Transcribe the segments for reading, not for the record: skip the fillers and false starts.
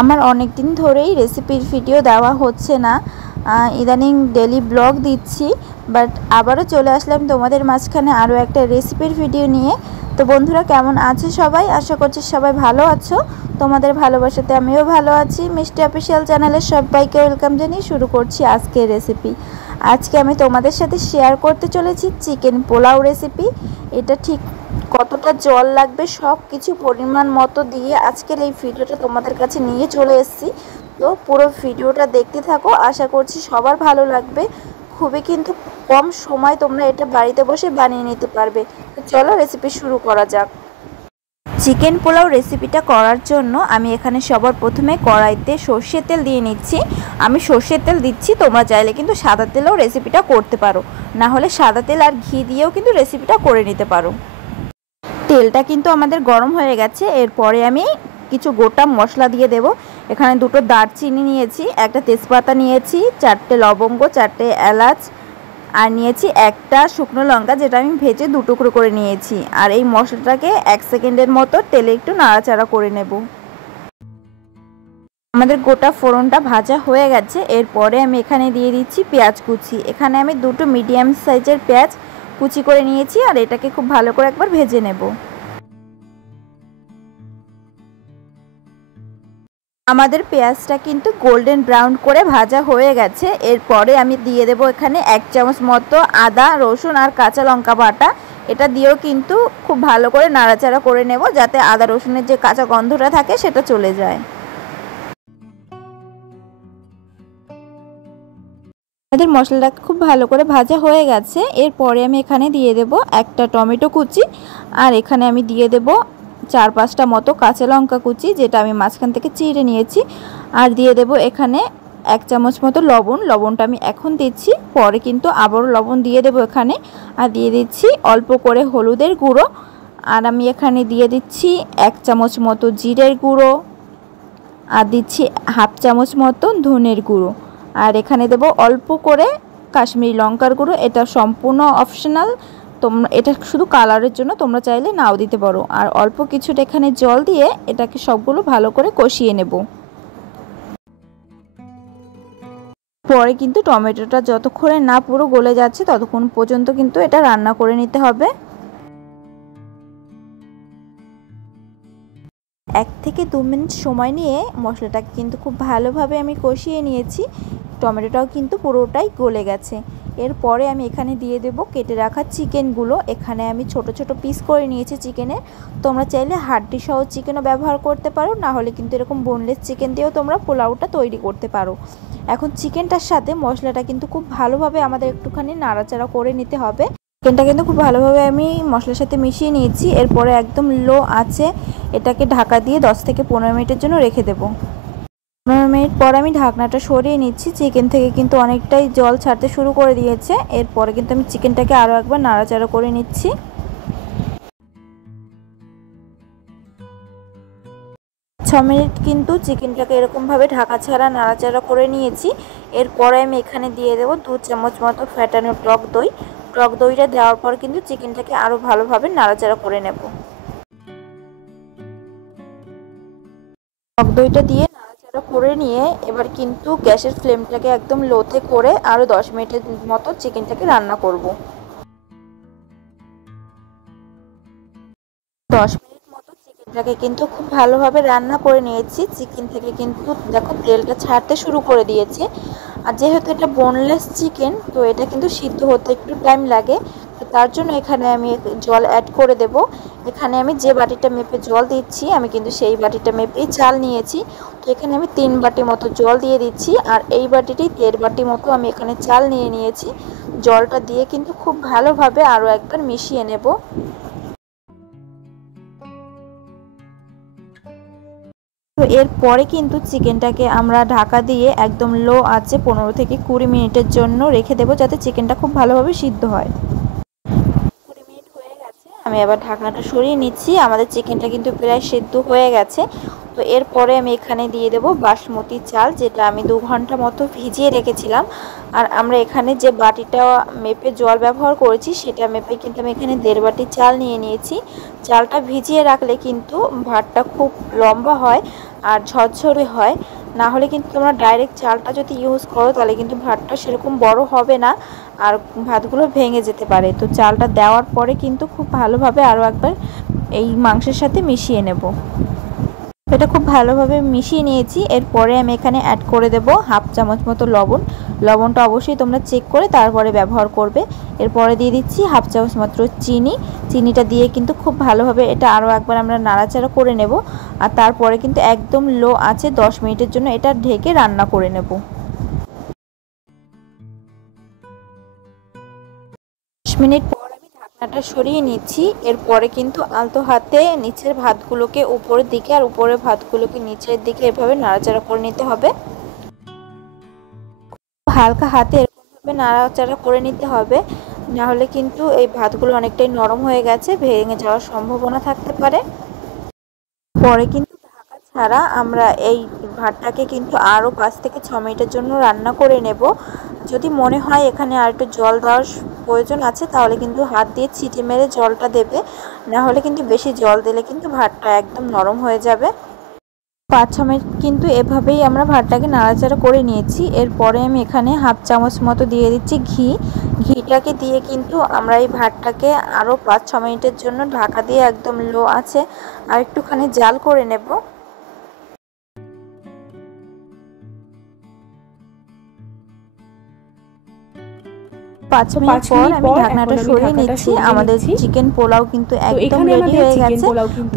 আমার অনেক দিন ধরেই রেসিপির ভিডিও দেওয়া হচ্ছে না, ইদানিং ডেলি ব্লগ দিচ্ছি, বাট আবারও চলে আসলাম তোমাদের মাঝখানে আরও একটা রেসিপির ভিডিও নিয়ে। তো বন্ধুরা, কেমন আছো সবাই? আশা করছি সবাই ভালো আছো। তোমাদের ভালোবাসাতে আমিও ভালো আছি। মিষ্টি অফিসিয়াল চ্যানেলের সবাইকে ওয়েলকাম জানিয়ে শুরু করছি আজকের রেসিপি। আজকে আমি তোমাদের সাথে শেয়ার করতে চলেছি চিকেন পোলাও রেসিপি। এটা ঠিক কতটা জল লাগবে সব কিছু পরিমাণ মতো দিয়ে আজকের এই ভিডিওটা তোমাদের কাছে নিয়ে চলে এসেছি। তো পুরো ভিডিওটা দেখতে থাকো, আশা করছি সবার ভালো লাগবে। খুবই কিন্তু কম সময় তোমরা এটা বাড়িতে বসে বানিয়ে নিতে পারবে। তো চলো রেসিপি শুরু করা যাক। চিকেন পোলাও রেসিপিটা করার জন্য আমি এখানে সবার প্রথমে কড়াইতে সর্ষের তেল দিয়ে নিচ্ছি। আমি সর্ষের তেল দিচ্ছি, তোমরা চাইলে কিন্তু সাদা তেলেও রেসিপিটা করতে পারো, না হলে সাদা তেল আর ঘি দিয়েও কিন্তু রেসিপিটা করে নিতে পারো। তেলটা কিন্তু আমাদের গরম হয়ে গেছে। এরপরে আমি কিছু গোটা মশলা দিয়ে দেব। এখানে দুটো দারচিনি নিয়েছি, একটা তেজপাতা নিয়েছি, 4টে লবঙ্গ, 4টে এলাচ, আর নিয়েছি একটা শুকনো লঙ্কা, যেটা আমি ভেজে 2 টুকরো করে নিয়েছি। আর এই মশলাটাকে 1 সেকেন্ডের মতো তেলে একটু নাড়াচাড়া করে নেব। আমাদের গোটা ফোড়নটা ভাজা হয়ে গেছে। এরপরে আমি এখানে দিয়ে দিচ্ছি পেঁয়াজ কুচি। এখানে আমি 2টো মিডিয়াম সাইজের পেঁয়াজ কুচি করে নিয়েছি, আর এটাকে খুব ভালো করে একবার ভেজে নেব। আমাদের পেঁয়াজটা কিন্তু গোল্ডেন ব্রাউন করে ভাজা হয়ে গেছে। এরপরে আমি দিয়ে দেব এখানে 1 চামচ মতো আদা, রসুন আর কাঁচা লঙ্কা বাটা। এটা দিয়েও কিন্তু খুব ভালো করে নাড়াচাড়া করে নেব, যাতে আদা রসুনের যে কাঁচা গন্ধটা থাকে সেটা চলে যায়। আমাদের মশলাটা খুব ভালো করে ভাজা হয়ে গেছে। এরপরে আমি এখানে দিয়ে দেব একটা টমেটো কুচি, আর এখানে আমি দিয়ে দেব 4-5টা মতো কাঁচা লঙ্কা কুচি, যেটা আমি মাঝখান থেকে চিড়ে নিয়েছি। আর দিয়ে দেব এখানে 1 চামচ মতো লবণ। লবণটা আমি এখন দিচ্ছি, পরে কিন্তু আবারও লবণ দিয়ে দেব এখানে। আর দিয়ে দিচ্ছি অল্প করে হলুদের গুঁড়ো। আর আমি এখানে দিয়ে দিচ্ছি 1 চামচ মতো জিরের গুঁড়ো, আর দিচ্ছি 1/2 চামচ মতো ধনের গুঁড়ো। আর এখানে দেব অল্প করে কাশ্মীরি লঙ্কার গুঁড়ো। এটা সম্পূর্ণ অপশনাল, তোমরা এটা শুধু কালারের জন্য, তোমরা চাইলে নাও দিতে পারো। আর অল্প কিছুটা এখানে জল দিয়ে এটাকে সবগুলো ভালো করে কষিয়ে নেব। পরে কিন্তু টমেটোটা যতক্ষণে না পুরো গলে যাচ্ছে ততক্ষণ পর্যন্ত কিন্তু এটা রান্না করে নিতে হবে। 1 থেকে 2 মিনিট সময় নিয়ে মশলাটাকে কিন্তু খুব ভালোভাবে আমি কষিয়ে নিয়েছি। টমেটোটাও কিন্তু পুরোটাই গলে গেছে। এরপরে আমি এখানে দিয়ে দেব কেটে রাখা চিকেনগুলো। এখানে আমি ছোট ছোট পিস করে নিয়েছি চিকেনের। তোমরা চাইলে হাড্ডি সহ চিকেনও ব্যবহার করতে পারো, না হলে কিন্তু এরকম বোনলেস চিকেন দিয়েও তোমরা পোলাওটা তৈরি করতে পারো। এখন চিকেনটার সাথে মশলাটা কিন্তু খুব ভালোভাবে আমাদের একটুখানি নাড়াচাড়া করে নিতে হবে। চিকেনটা কিন্তু খুব ভালোভাবে আমি মশলার সাথে মিশিয়ে নিয়েছি। এরপরে একদম লো আঁচে এটাকে ঢাকা দিয়ে 10 থেকে 15 মিনিটের জন্য রেখে দেব। 15 মিনিট পর আমি ঢাকনাটা সরিয়ে নিচ্ছি। চিকেন থেকে কিন্তু অনেকটাই জল ছাড়তে শুরু করে দিয়েছে। এরপরে কিন্তু আমি চিকেনটাকে আরও একবার নাড়াচাড়া করে নিচ্ছি। 6 মিনিট কিন্তু চিকেনটাকে এরকমভাবে ঢাকা ছাড়া নাড়াচাড়া করে নিয়েছি। এরপরে আমি এখানে দিয়ে দেবো 2 চামচ মতো ফ্যাটানো টক দই। টক দইটা দেওয়ার পর কিন্তু চিকেনটাকে আরও ভালোভাবে নাড়াচাড়া করে নেব। টক দইটা দিয়ে নাড়াচাড়া করে নিয়ে এবার কিন্তু গ্যাসের ফ্লেমটাকে একদম লোতে করে আরও 10 মিনিটের মতো চিকেনটাকে রান্না করব। 10 মিনিট মতো চিকেনটাকে কিন্তু খুব ভালোভাবে রান্না করে নিয়েছি। চিকেন থেকে কিন্তু দেখো তেলটা ছাড়তে শুরু করে দিয়েছে। আর যেহেতু এটা বোনলেস চিকেন, তো এটা কিন্তু সিদ্ধ হতে একটু টাইম লাগে। তো তার জন্য এখানে আমি জল অ্যাড করে দেব। এখানে আমি যে বাটিটা মেপে জল দিচ্ছি, আমি কিন্তু সেই বাটিটা মেপেই চাল নিয়েছি। তো এখানে আমি 3 বাটি মতো জল দিয়ে দিচ্ছি, আর এই বাটিটি 1.5 বাটি মতো আমি এখানে চাল নিয়েছি। জলটা দিয়ে কিন্তু খুব ভালোভাবে আরও একবার মিশিয়ে নেব। তো এরপরে কিন্তু চিকেনটাকে আমরা ঢাকা দিয়ে একদম লো আঁচে 15 থেকে 20 মিনিটের জন্য রেখে দেবো, যাতে চিকেনটা খুব ভালোভাবে সিদ্ধ হয়। 20 মিনিট হয়ে গেছে, আমি আবার ঢাকনাটা সরিয়ে নিচ্ছি। আমাদের চিকেনটা কিন্তু প্রায় সিদ্ধ হয়ে গেছে। তো এরপরে আমি এখানে দিয়ে দেব বাসমতি চাল, যেটা আমি 2 ঘন্টা মতো ভিজিয়ে রেখেছিলাম। আর আমরা এখানে যে বাটিটা মেপে জল ব্যবহার করেছি, সেটা মেপে কিন্তু আমি এখানে 1.5 বাটি চাল নিয়েছি। চালটা ভিজিয়ে রাখলে কিন্তু ভাতটা খুব লম্বা হয়, আর ঝরঝরে হয়। না হলে কিন্তু তোমরা ডাইরেক্ট চালটা যদি ইউজ করো তাহলে কিন্তু ভাতটা সেরকম বড় হবে না আর ভাতগুলো ভেঙে যেতে পারে। তো চালটা দেওয়ার পরে কিন্তু খুব ভালোভাবে আরও একবার এই মাংসের সাথে মিশিয়ে নেব। এটা খুব ভালোভাবে মিশিয়ে নিয়েছি। এরপরে আমি এখানে অ্যাড করে দেব হাফ চামচ মতো লবণ। লবণটা অবশ্যই তোমরা চেক করে তারপরে ব্যবহার করবে। এরপরে দিয়ে দিচ্ছি হাফ চামচ মাত্র চিনি। চিনিটা দিয়ে কিন্তু খুব ভালোভাবে এটা আরও একবার আমরা নাড়াচাড়া করে নেব। আর তারপরে কিন্তু একদম লো আছে 10 মিনিটের জন্য এটা ঢেকে রান্না করে নেব। 10 মিনিট পর আমি ঢাকনাটা সরিয়ে নিচ্ছি। এরপরে কিন্তু আলতো হাতে নিচের ভাতগুলোকে উপরের দিকে আর উপরের ভাতগুলোকে নিচের দিকে এভাবে নাড়াচাড়া করে নিতে হবে। হালকা হাতে এরকমভাবে নাড়াচাড়া করে নিতে হবে, না হলে কিন্তু এই ভাতগুলো অনেকটাই নরম হয়ে গেছে, ভেঙে যাওয়ার সম্ভাবনা থাকতে পারে। পরে কিন্তু ঢাকা ছাড়া আমরা এই ভাতটাকে কিন্তু আরও 5 থেকে 6 মিনিটের জন্য রান্না করে নেব। যদি মনে হয় এখানে আর একটু জল দেওয়ার প্রয়োজন আছে তাহলে কিন্তু হাত দিয়ে ছিটে মেরে জলটা দেবে, না হলে কিন্তু বেশি জল দিলে কিন্তু ভাতটা একদম নরম হয়ে যাবে। 5-6 মিনিট কিন্তু এভাবেই আমরা ভাতটাকে নাড়াচাড়া করে নিয়েছি। এরপরে আমি এখানে হাফ চামচ মতো দিয়ে দিচ্ছি ঘি। ঘিটাকে দিয়ে কিন্তু আমরা এই ভাতটাকে আরও 5-6 মিনিটের জন্য ঢাকা দিয়ে একদম লো আছে আর একটুখানি জাল করে নেব। 5 মিনিট পর আমি ঢাকনাটা সরিয়ে নিচ্ছি। আমাদের চিকেন পোলাও কিন্তু একদম রেডি হয়ে গেছে।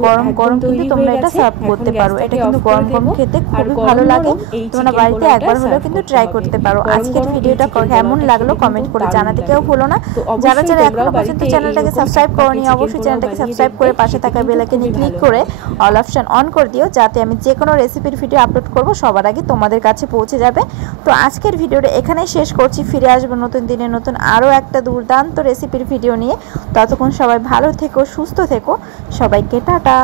গরম গরম কিন্তু তোমরা এটা সার্ভ করতে পারো। এটা কিন্তু গরম গরম খেতে খুবই ভালো লাগে। তোমরা বাড়িতে একবার হলেও কিন্তু ট্রাই করতে পারো। আজকের ভিডিওটা কেমন লাগলো কমেন্ট করে জানাতে কেউ ভুলো না। যারা যারা এখনো পর্যন্ত চ্যানেলটাকে সাবস্ক্রাইব করোনি অবশ্যই চ্যানেলটাকে সাবস্ক্রাইব করে পাশে থাকা বেল আইকনে ক্লিক করে অল অপশন অন করে দিও, যাতে আমি যে কোনো রেসিপির ভিডিও আপলোড করব সবার আগে তোমাদের কাছে পৌঁছে যাবে। তো আজকের ভিডিওটা এখানেই শেষ করছি। ফিরে আসবো নতুন দিনে নতুন আরও একটা দুর্দান্ত রেসিপির ভিডিও নিয়ে। ততক্ষণ সবাই ভালো থেকো, সুস্থ থেকো। সবাইকে টাটা।